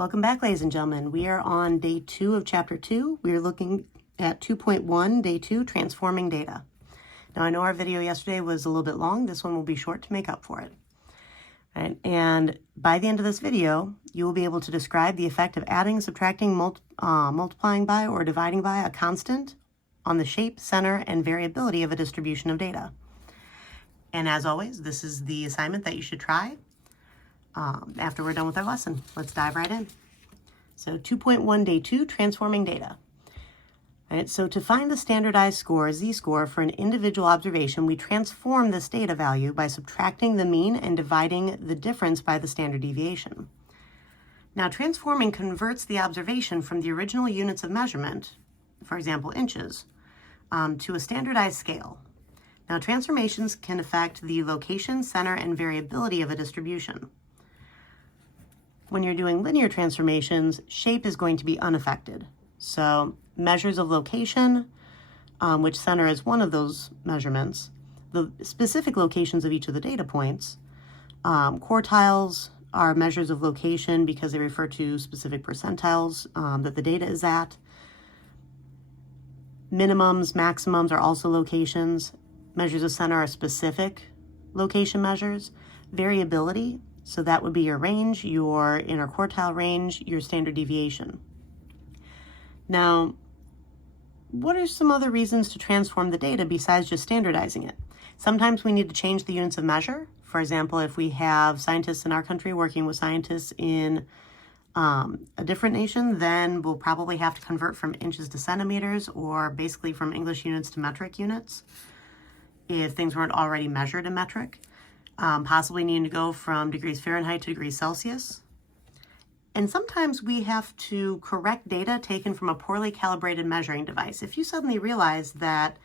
Welcome back, ladies and gentlemen. We are on day 2 of chapter 2. We are looking at 2.1, day 2, transforming data. Now, I know our video yesterday was a little bit long. This one will be short to make up for it. All right, and by the end of this video, you will be able to describe the effect of adding, subtracting, multiplying by, or dividing by a constant on the shape, center, and variability of a distribution of data. And as always, this is the assignment that you should try after we're done with our lesson. Let's dive right in. So 2.1 day 2, transforming data. All right, so to find the standardized score, z-score, for an individual observation, we transform this data value by subtracting the mean and dividing the difference by the standard deviation. Now, transforming converts the observation from the original units of measurement, for example, inches, to a standardized scale. Now, transformations can affect the location, center, and variability of a distribution. When you're doing linear transformations, shape is going to be unaffected. So measures of location, which center is one of those measurements, the specific locations of each of the data points. Quartiles are measures of location because they refer to specific percentiles that the data is at. Minimums, maximums are also locations. Measures of center are specific location measures. Variability, so that would be your range, your interquartile range, your standard deviation. Now, what are some other reasons to transform the data besides just standardizing it? Sometimes we need to change the units of measure. For example, if we have scientists in our country working with scientists in a different nation, then we'll probably have to convert from inches to centimeters, or basically from English units to metric units, if things weren't already measured in metric. Possibly needing to go from degrees Fahrenheit to degrees Celsius. And sometimes we have to correct data taken from a poorly calibrated measuring device. If you suddenly realize that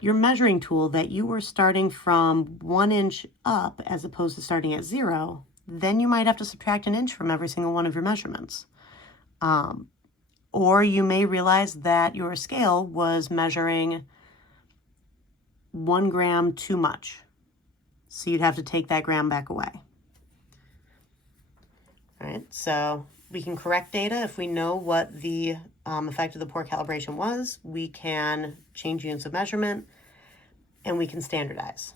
your measuring tool, that you were starting from 1 inch up as opposed to starting at 0, then you might have to subtract an inch from every single one of your measurements. Or you may realize that your scale was measuring 1 gram too much. So you'd have to take that gram back away. All right, so we can correct data if we know what the effect of the poor calibration was. We can change units of measurement, and we can standardize.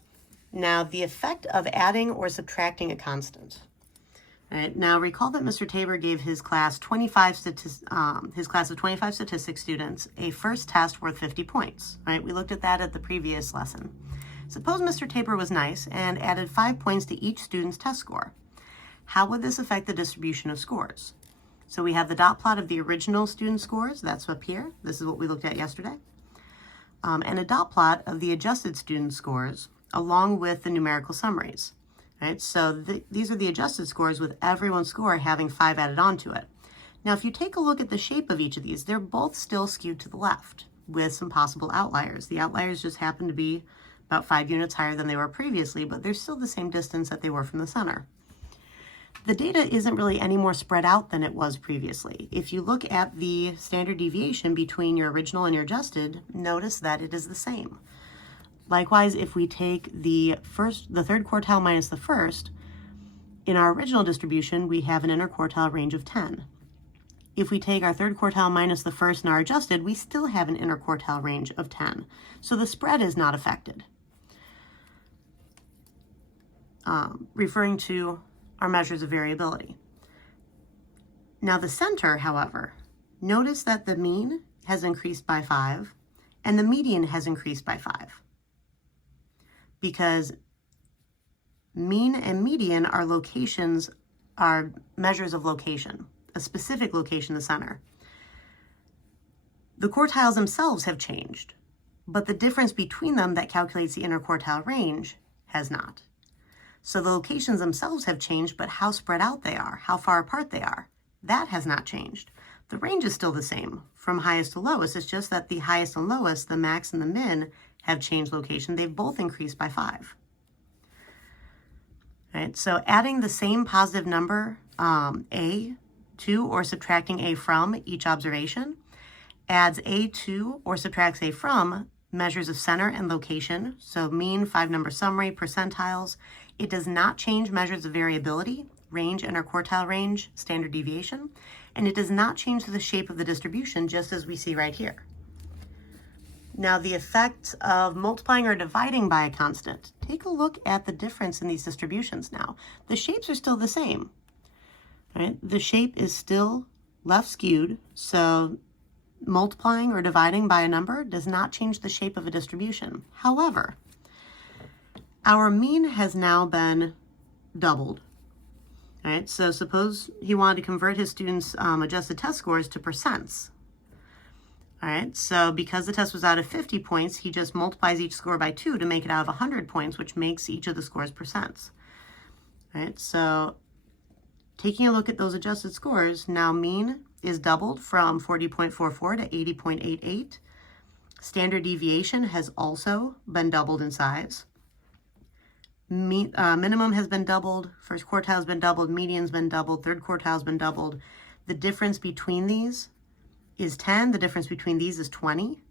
Now, the effect of adding or subtracting a constant. All right, now recall that Mr. Tabor gave his class of 25 statistics students a first test worth 50 points. All right, we looked at that at the previous lesson. Suppose Mr. Tabor was nice and added 5 points to each student's test score. How would this affect the distribution of scores? So we have the dot plot of the original student scores, that's up here. This is what we looked at yesterday. And a dot plot of the adjusted student scores along with the numerical summaries. Right? So these are the adjusted scores with everyone's score having 5 added onto it. Now, if you take a look at the shape of each of these, they're both still skewed to the left with some possible outliers. The outliers just happen to be about 5 units higher than they were previously, but they're still the same distance that they were from the center. The data isn't really any more spread out than it was previously. If you look at the standard deviation between your original and your adjusted, notice that it is the same. Likewise, if we take the third quartile minus the first, in our original distribution, we have an interquartile range of 10. If we take our third quartile minus the first and our adjusted, we still have an interquartile range of 10. So the spread is not affected. Referring to our measures of variability. Now the center, however, notice that the mean has increased by 5 and the median has increased by 5. Because mean and median are measures of location, a specific location, the center. The quartiles themselves have changed, but the difference between them that calculates the interquartile range has not. So the locations themselves have changed, but how spread out they are, how far apart they are, that has not changed. The range is still the same from highest to lowest. It's just that the highest and lowest, the max and the min, have changed location. They've both increased by 5. All right, so adding the same positive number, A, to or subtracting A from each observation, adds A to or subtracts A from measures of center and location, so mean, 5-number summary, percentiles. It does not change measures of variability range, interquartile range, standard deviation, and it does not change the shape of the distribution, just as we see right here. Now, the effect of multiplying or dividing by a constant. Take a look at the difference in these distributions now. The shapes are still the same, right? The shape is still left skewed, so multiplying or dividing by a number does not change the shape of a distribution. However, our mean has now been doubled. All right, so suppose he wanted to convert his students' adjusted test scores to percents. All right, so because the test was out of 50 points, he just multiplies each score by 2 to make it out of 100 points, which makes each of the scores percents. All right, so taking a look at those adjusted scores, now mean is doubled from 40.44 to 80.88. Standard deviation has also been doubled in size. Minimum has been doubled, first quartile has been doubled, median's been doubled, third quartile has been doubled. The difference between these is 10, the difference between these is 20.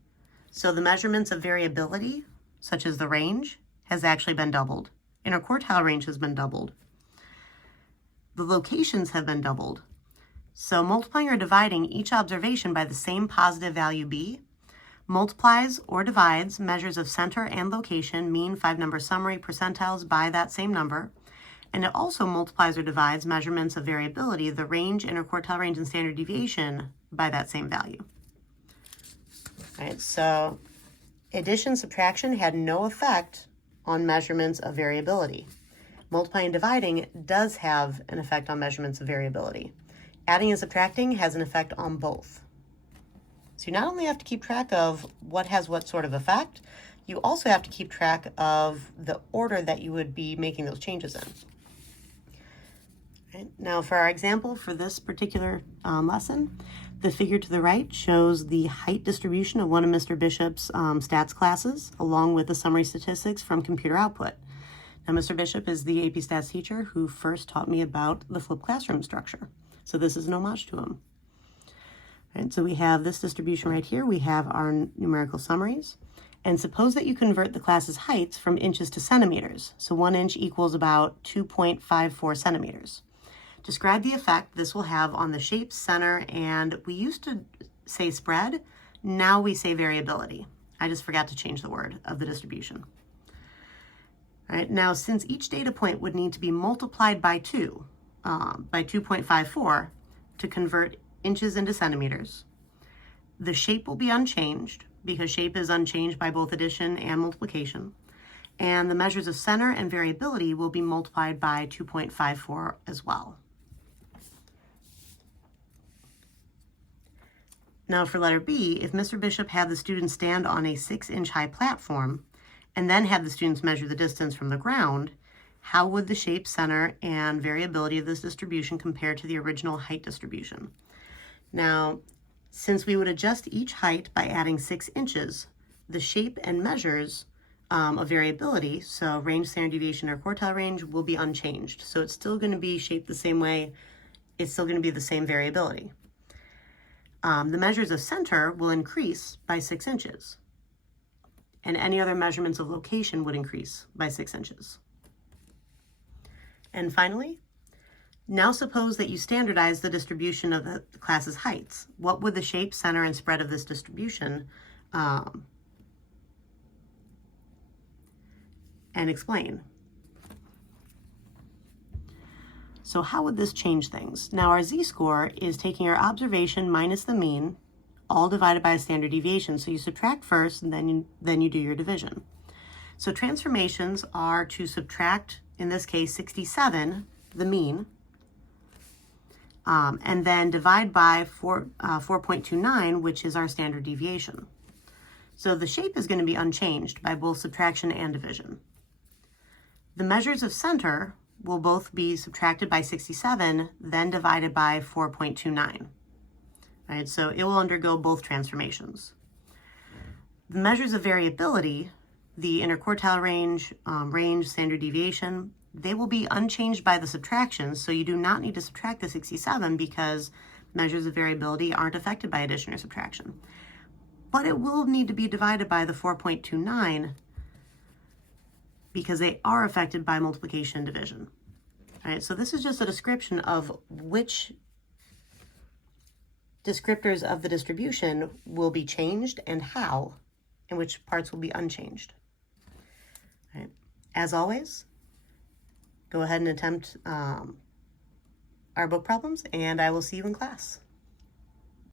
So the measurements of variability, such as the range, has actually been doubled. Interquartile range has been doubled. The locations have been doubled. So multiplying or dividing each observation by the same positive value B multiplies or divides measures of center and location, mean, 5-number summary, percentiles by that same number. And it also multiplies or divides measurements of variability, the range, interquartile range, and standard deviation by that same value. All right, so addition, subtraction had no effect on measurements of variability. Multiplying and dividing does have an effect on measurements of variability. Adding and subtracting has an effect on both. So you not only have to keep track of what has what sort of effect, you also have to keep track of the order that you would be making those changes in. Right. Now for our example for this particular lesson, the figure to the right shows the height distribution of one of Mr. Bishop's stats classes, along with the summary statistics from computer output. Now Mr. Bishop is the AP Stats teacher who first taught me about the flipped classroom structure. So this is an homage to him. Right, so we have this distribution right here. We have our numerical summaries. And suppose that you convert the class's heights from inches to centimeters. So 1 inch equals about 2.54 centimeters. Describe the effect this will have on the shape, center, and we used to say spread. Now we say variability. I just forgot to change the word of the distribution. All right, now since each data point would need to be multiplied by 2, by 2.54 to convert inches into centimeters, the shape will be unchanged because shape is unchanged by both addition and multiplication. And the measures of center and variability will be multiplied by 2.54 as well. Now for letter B, if Mr. Bishop had the students stand on a 6-inch high platform and then had the students measure the distance from the ground, how would the shape, center, and variability of this distribution compare to the original height distribution? Now, since we would adjust each height by adding 6 inches, the shape and measures of variability, so range, standard deviation, or quartile range, will be unchanged. So it's still going to be shaped the same way. It's still going to be the same variability. The measures of center will increase by 6 inches. And any other measurements of location would increase by 6 inches. And finally, now suppose that you standardize the distribution of the class's heights. What would the shape, center, and spread of this distribution and explain? So how would this change things? Now our z-score is taking our observation minus the mean, all divided by a standard deviation. So you subtract first, and then you do your division. So transformations are to subtract, in this case, 67, the mean, and then divide by 4.29, which is our standard deviation. So the shape is going to be unchanged by both subtraction and division. The measures of center will both be subtracted by 67, then divided by 4.29. Right, so it will undergo both transformations. The measures of variability, the interquartile range, range, standard deviation, they will be unchanged by the subtractions, so you do not need to subtract the 67 because measures of variability aren't affected by addition or subtraction. But it will need to be divided by the 4.29 because they are affected by multiplication and division. All right, so this is just a description of which descriptors of the distribution will be changed and how, and which parts will be unchanged. All right. As always, go ahead and attempt our book problems, and I will see you in class.